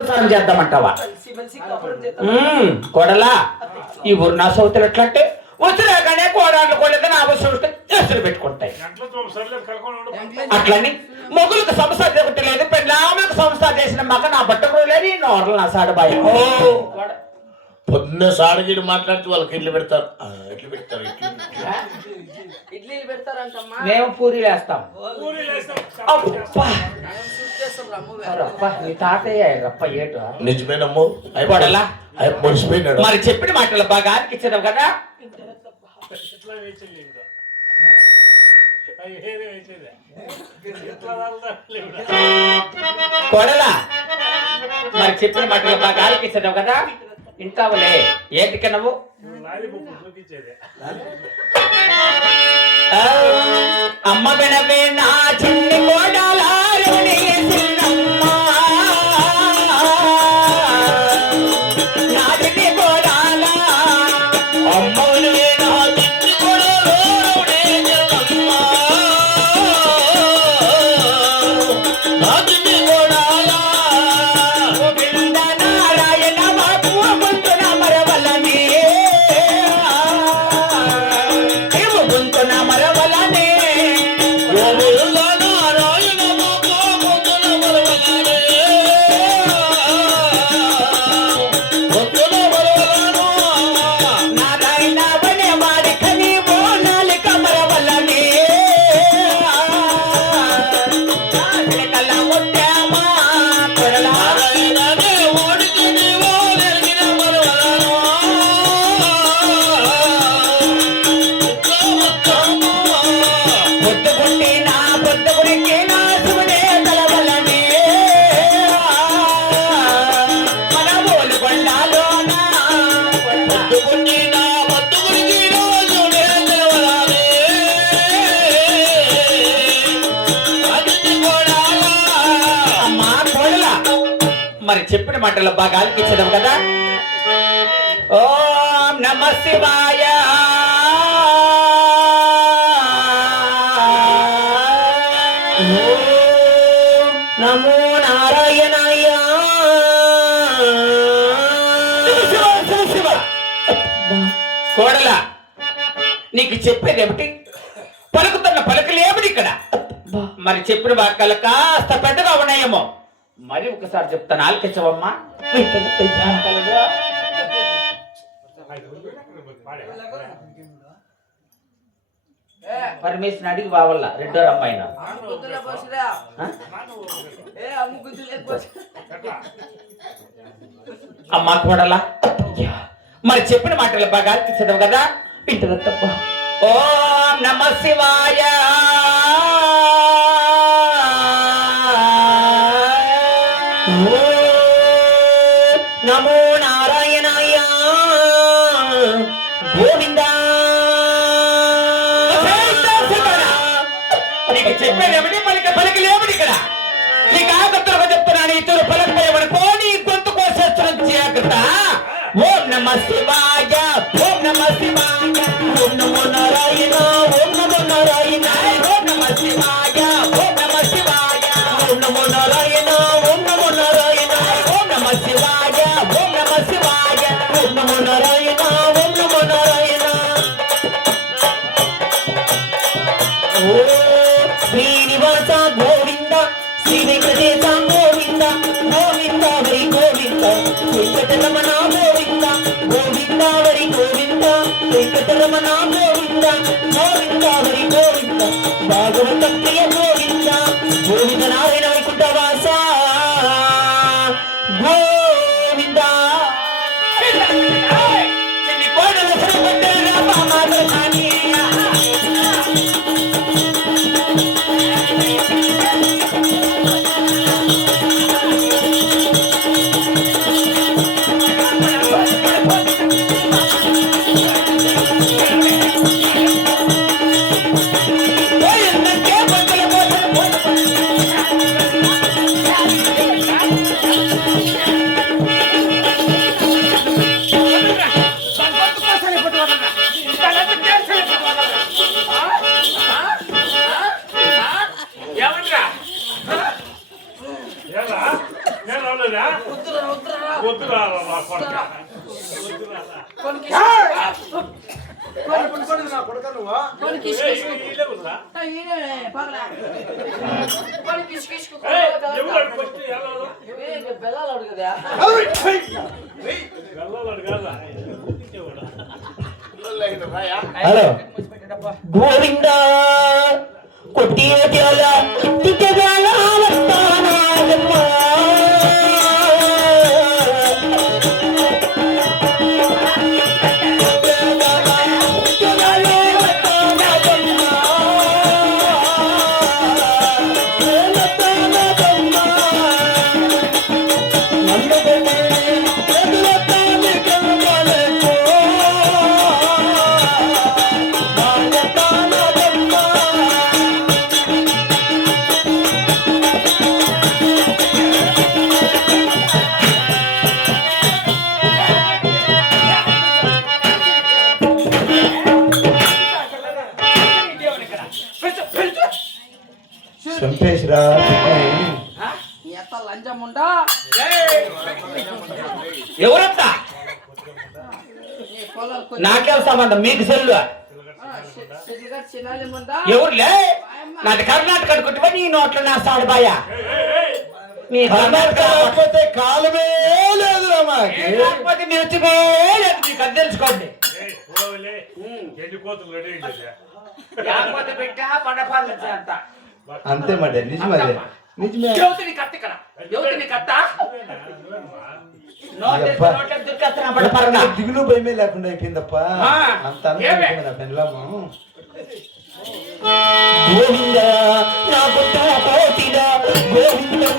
చేద్దామంటావా? కొడలా ఈ ఊరు నా సౌతులు ఎట్లంటే వచ్చినాకనే కోడాళ్ళు కోడలేదని అవసరం చేస్తులు పెట్టుకుంటాయి. అట్లని మొగులకు సంస్థ లేదు, పెళ్ళామకు సంస్థ చేసిన మగ నా బట్టకు లేదు, నోరలు నా సాడబాయి పొద్దున్న సాడగీడు మాట్లాడుతూ వాళ్ళకి ఇడ్లు పెడతారు. ఇడ్లీలు పెడతారంటమ్మా. మేము పూరీలు వేస్తాం. నీ తాతయ్య రప్ప ఏటు నిజమేనమ్మో అయిపోడలా ముడిసిపోయినాడు. మరి చెప్పిన మాటలు బాగా అనిపించడం కదా. కొడలా మరి చెప్పిన మాటలు బాగా అనిపించడం కదా. ఇంటావులే ఏంటిక నువ్వు అమ్మ వినవే నా చిన్ని కోడలారుని చిన్నమ్మ, నా చిన్ని కోడాల అమ్మను నా చిన్ని కోడలారుని చిన్నమ్మ, నా చిన్ని కోడాల గోవింద నారాయణ బాబు ముందున మరవలని ముందున మరవలని మరి చెప్పిన మాటలు బాగా ఆలకించడం కదా. ఓం నమః శివాయ, నమో నారాయణాయ. కోడలా నీకు చెప్పేది ఏమిటి? పలుకుతున్న పలుకులు ఏమిటి ఇక్కడ? మరి చెప్పిన వాక్యాలు కాస్త పెద్దగా ఉన్నాయేమో. మరి ఒకసారి చెప్తాను ఆలకించవమ్మా. పరమేశ్వరుని అడిగి బావల్ల రెండో అమ్మాయిన అమ్మా కోడలా మరి చెప్పిన మాటలు బాగా ఆలకించడం కదా. ఇంటి తప్ప ఓం నమః శివాయ, నమో నారాయణాయ, గోవింద. నీకు చెప్పేదేమిటి? పలికలేమిటి ఇక్కడ? నీకు ఆగత్తులుగా చెప్తున్నాను. ఇతరులు పలకపోయేవనుకో నీ గొంతు కోసేస్తున్నాను. జాగ్రత్త. ఓం నమః శివాయ, ఓం నమః శివాయ, ఓం నమో నారాయణ, ఓం నమో నారాయణ, ఓం నమః శివాయ, ఓం నమః శివాయ, ఓం నమో నారాయణ, ఓం నమో నారాయణ, ఓం నమః శివాయ, ఓం నమః శివాయ, ఓం నమో నారాయణ, ఓం నమో నారాయణ. ఓ శ్రీనివాస గోవింద, శ్రీ వెంకటేశ గోవింద, గోవింద హరి గోవింద, వెంకటరమణ గోవింద, గోవింద హరి గోవింద, వెంకటరమణ గోవింద, గోవింద హరి గోవింద, భాగవత ప్రియ గోవింద, గోవింద నారాయణ వైకుంఠవాస గోవింద. కోడల వద్దురా మా కొడుక. కొన్ని ఈలే వద్దురా. కిష్కిష్కు ఎవరు ఫస్ట్ వెళ్ళాలి? బెల్లాలు అడుగుదా వెళ్ళాలి అడగాలా? హలో గోవింద కొట్టియాల తిట్టగాల వస్తానాగమ్మ సంపేశ్రా ఎంత లంచముండా ఎవరంతా నీ పొలాలు నాకేం సంబంధం మీకు సెల్లు చిన్నాలిముందా ఎవరులే నాది కర్ణాటక అనుకుంటువా నీ నోట్లో నా సాడు బాయ నీ కర్ణాటక కాకపోతే కాలమే లేదురా మాకి లేకపోతే నిరుచుమే లేదు నీకు అది తెలుసుకోండి పోలే ఎన్ని కోతులు రెడీ చేసా లేకపోతే పెట్టా పండపాలు అంత అంతే మాట నిజమదే నిజమే యువతిని కత్తి ఇక్కడ యువతిని కత్త అబ్బా. దుర్గత్తన పడపరగా దిగులు భయమే లేకుండా అయిపోయిందప్ప ఆ, అంత ఏమే? అనుకుంటున్నా పెళ్ళాము గోవింద నా పుట్ట కోటిన గోవిందం